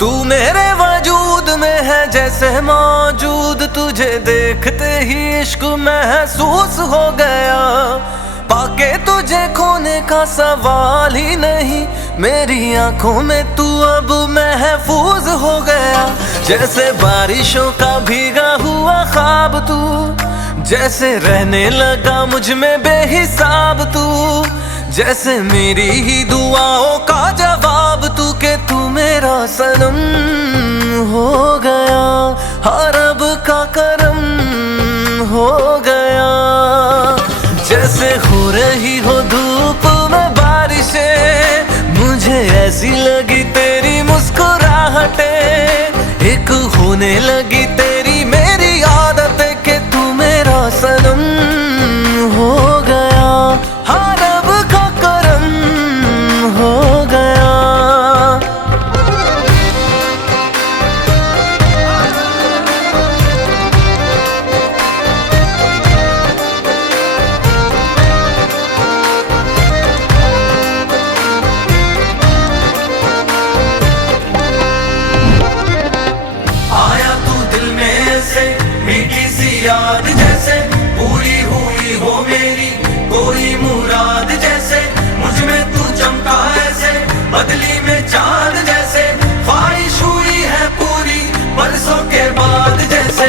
तू मेरे वजूद में है जैसे मौजूद, तुझे देखते ही इश्क महसूस हो गया। पाके तुझे खोने का सवाल ही नहीं, मेरी आंखों में तू अब महफूज हो गया। जैसे बारिशों का भीगा हुआ ख्वाब तू, जैसे रहने लगा मुझ में बेहिसाब तू, जैसे मेरी ही दुआओं का जवाब तू, के तू मेरा सनम हो गया, हर रब का करम हो गया। जैसे हो रही हो धूप में बारिशें, मुझे ऐसी लगी तेरी मुस्कुराहटें, एक होने लगी तेरी मेरी आदतें, के तू मेरा सनम हो गया, हर रब का करम हो गया। आया तू दिल में से मीठी सी याद, जैसे पूरी हुई हो मेरी कोई मुराद, जैसे मुझ में तू चमका ऐसे बदली में चांद, जैसे ख्वाहिश हुई है पूरी बरसों के बाद। जैसे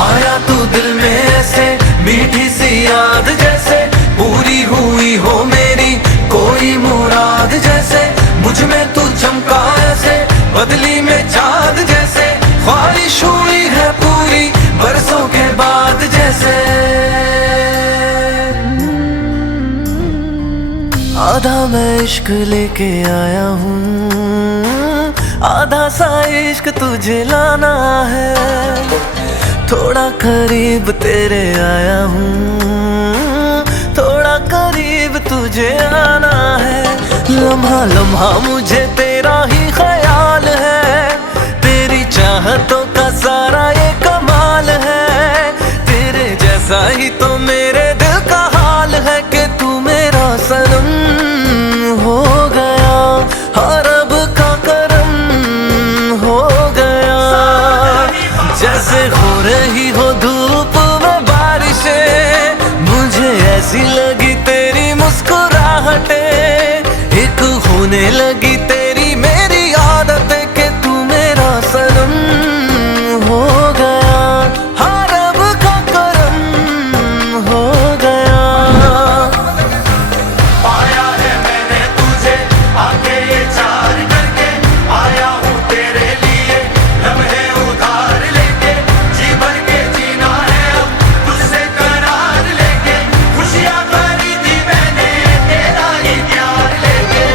आया तू दिल में से मीठी सी याद, जैसे पूरी हुई हो मेरी कोई मुराद, जैसे मुझ में तू चमका ऐसे बदली में चांद, जैसे ख्वाहिश हुई है पूरी बरसों के बाद। जैसे आधा मैं इश्क लेके आया हूँ, आधा सा इश्क तुझे लाना है, थोड़ा करीब तेरे आया हूँ, थोड़ा करीब तुझे आना है। लम्हा लम्हा मुझे तेरा ही ख्याल है, तेरी चाहतों का सारा ये कमाल है, तेरे जैसा ही तो मेरे दिल का हाल है, कि तू मेरा सनम हो गया, हर रब का करम हो गया। जैसे हो रही हो धूप में बारिशें, मुझे ऐसी लगी तेरी मुस्कुराहटें, एक होने लगी तेरी मेरी आदतें, के तू मेरा सनम हो गया, हर रब का करम हो गया। पाया है मैंने तुझे आके ये चार करके, आया हूँ तेरे लिए लम्हे उधार लेके, जी भर के जीना है अब तुझसे करार लेके, खुशियाँ खरीदी मैंने तेरा ही प्यार लेके।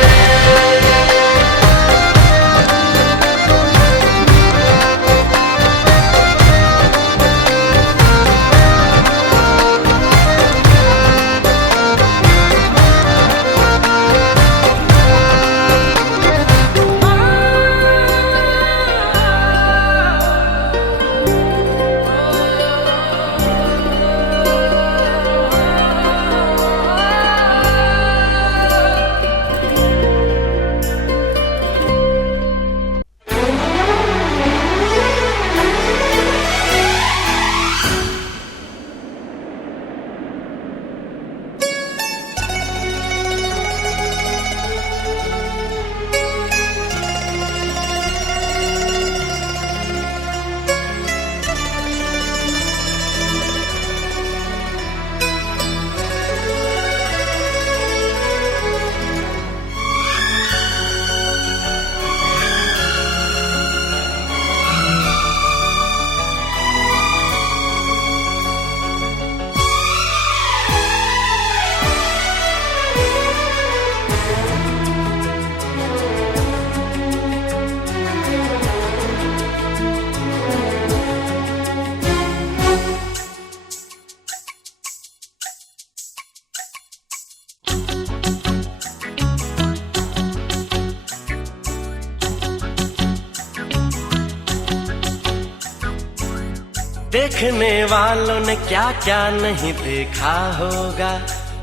देखने वालों ने क्या क्या नहीं देखा होगा,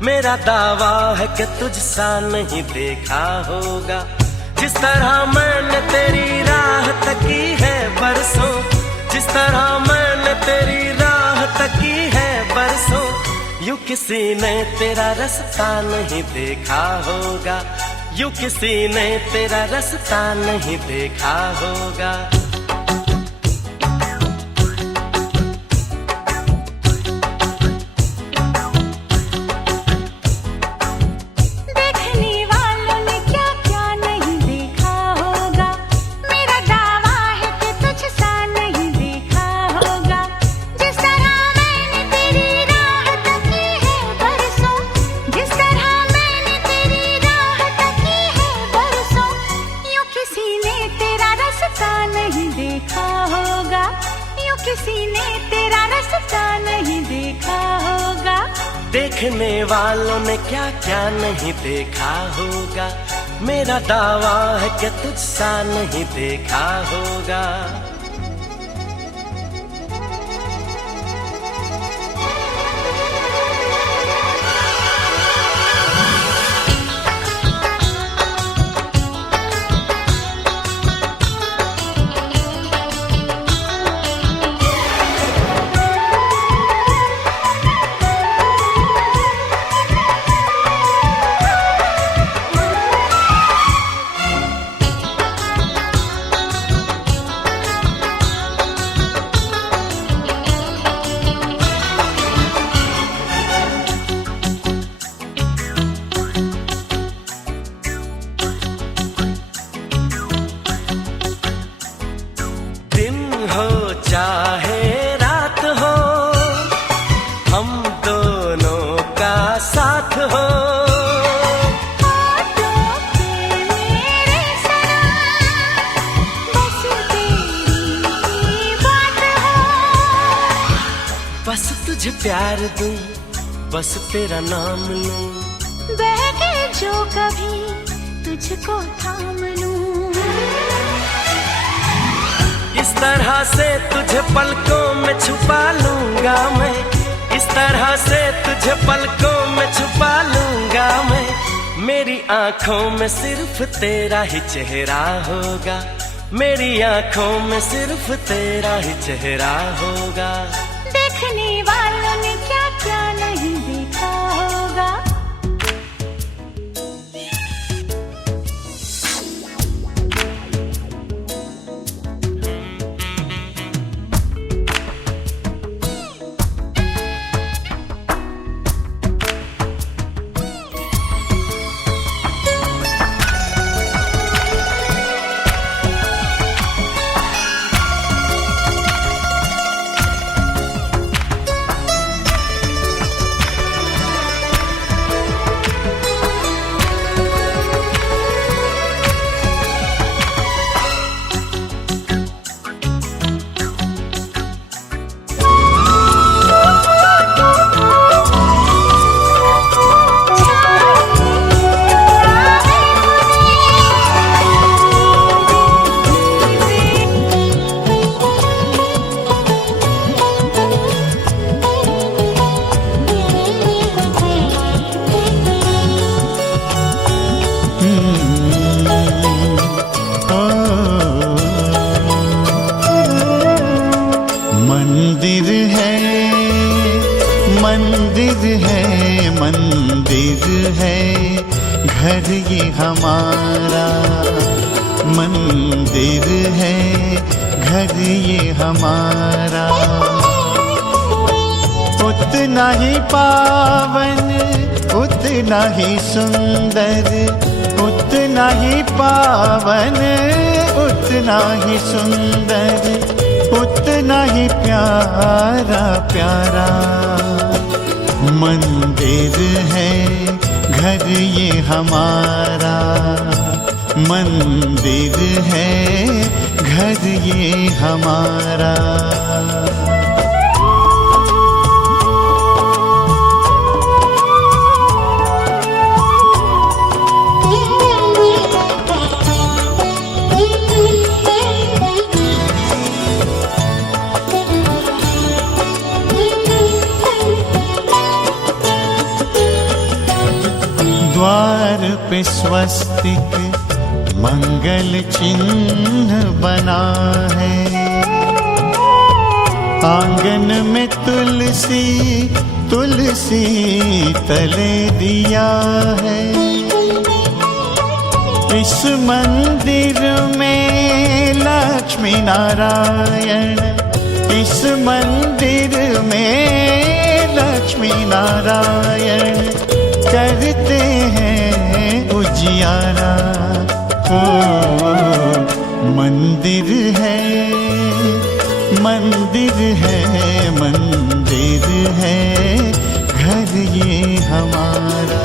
मेरा दावा है कि तुझसा नहीं देखा होगा। जिस तरह मैंने तेरी राह तकी है बरसों, जिस तरह मैंने तेरी राह तकी है बरसों, यूं किसी ने तेरा रास्ता नहीं देखा होगा, यूं किसी ने तेरा रास्ता नहीं देखा होगा। किसी ने तेरा रास्ता नहीं देखा होगा। देखने वालों ने क्या क्या नहीं देखा होगा, मेरा दावा है कि तुझसा नहीं देखा होगा। हो चाहे रात हो, हम दोनों का साथ हो। बस तुझे प्यार दूं, बस तेरा नाम लूं, बहके जो कभी तुझको थाम लूं। इस तरह से तुझे पलकों में छुपा लूंगा मैं, इस तरह से तुझे पलकों में छुपा लूंगा मैं। मेरी आंखों में सिर्फ तेरा ही चेहरा होगा, मेरी आंखों में सिर्फ तेरा ही चेहरा होगा। देखने वालों ने क्या क्या नहीं देखा होगा। मंदिर है, मंदिर है, मंदिर है घर ये हमारा। मंदिर है घर ये हमारा। उतना ही पावन, उतना ही सुंदर, उतना ही पावन, उतना ही सुंदर, उतना ही प्यारा प्यारा। मंदिर है घर ये हमारा। मंदिर है घर ये हमारा। द्वार पे स्वस्तिक मंगल चिन्ह बना है। आंगन में तुलसी तुलसी तले दिया है। इस मंदिर में लक्ष्मी नारायण, इस मंदिर में लक्ष्मी नारायण करते हैं उजियारा। ओ मंदिर है, मंदिर है, मंदिर है, घर ये हमारा।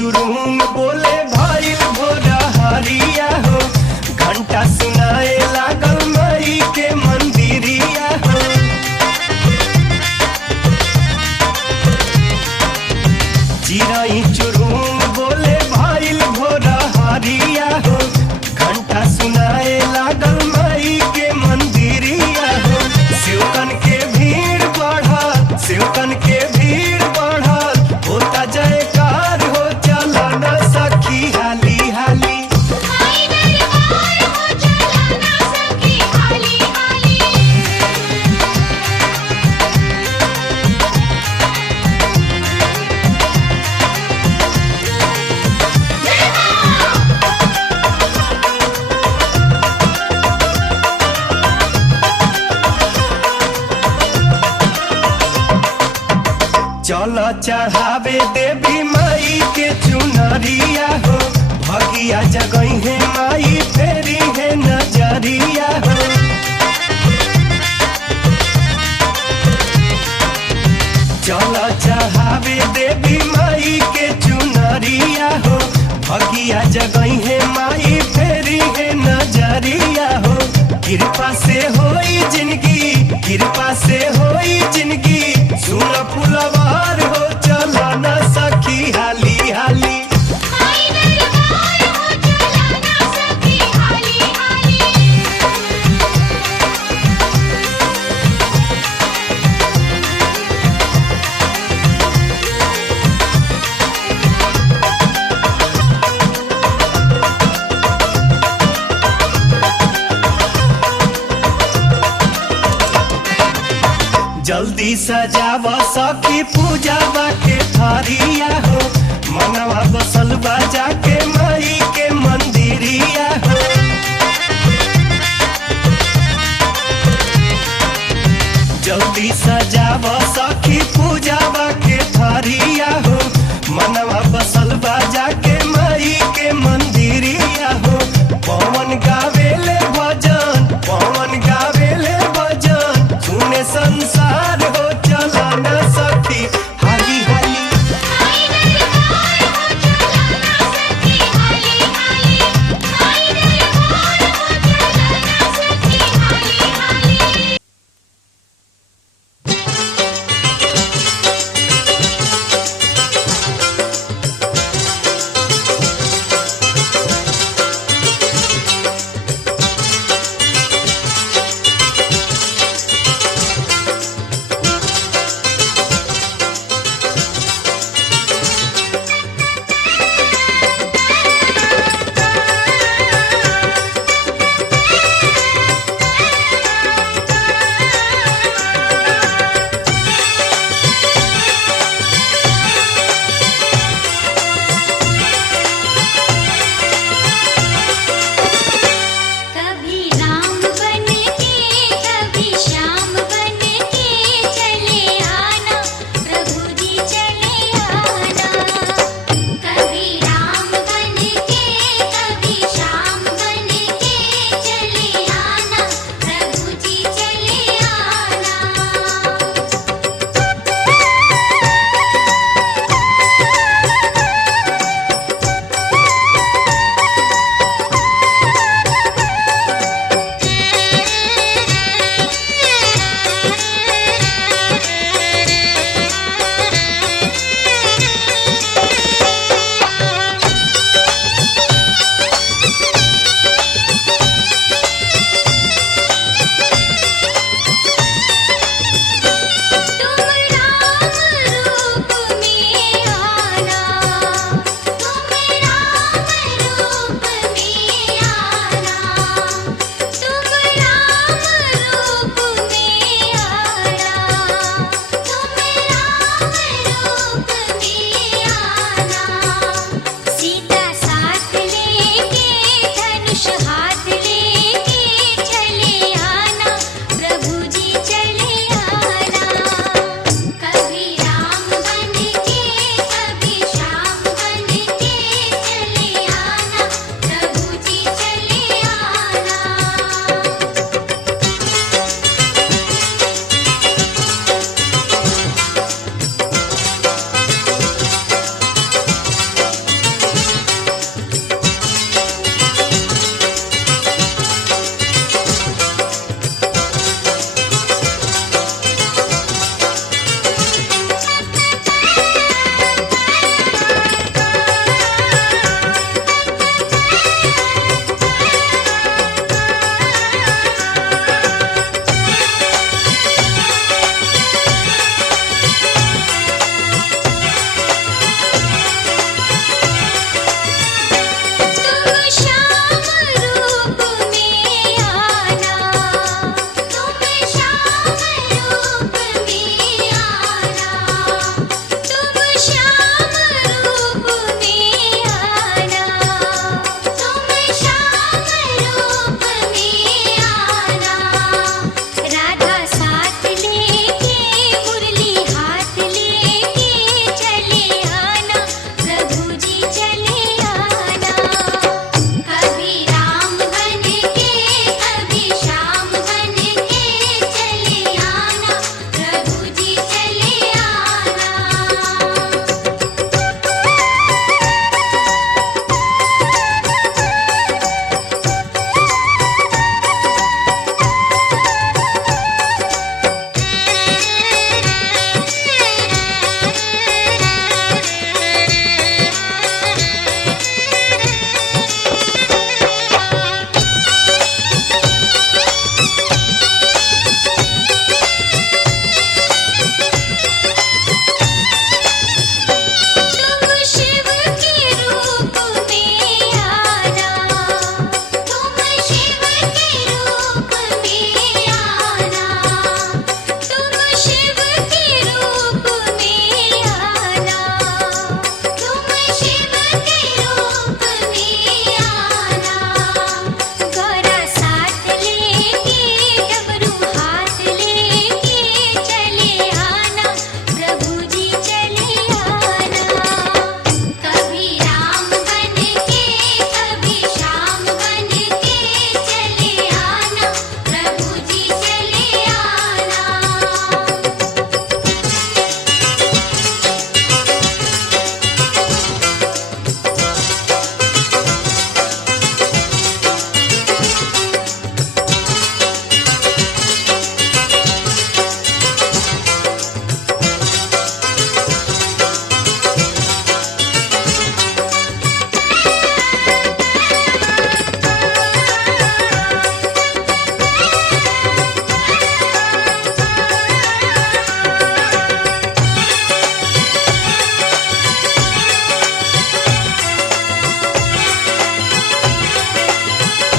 चुरुंग बोले भइल भोरा हरिया हो, घंटा सुनाए लागल माई के मंदिरिया हो। चिराई चुरुंग बोले भइल भोरा हरिया हो, घंटा सुनाए लागल माई के मंदिरिया हो। सेवकन के भीड़ बढ़ल, सेवकन के भीड़ बढ़ल, होता जयकार हो चला न सखी हाली हाली। माई दरबार हो चला ना सखी हाली हाली। चल चढ़ावे देवी माई के चुनरिया हो, भगिया जगई है माई फेरी है नजरिया हो। चल चढ़ावे देवी माई के चुनरिया हो, भगिया जगई है माई फेरी है नजरिया हो। कृपा से होई जिंदगी, कृपा से होई जिंदगी, सुन फुलवार हो चला न सखी हाली हाली। माई दरबार हो चला ना सखी हाली हाली। जल्दी सजाव सखी पूजावा के थारिया हो, मनवा बसल बाजा के माई के मंदिरिया हो। जल्दी सजाव सखी पूजावा के थारिया हो, मनवा बसल बाजा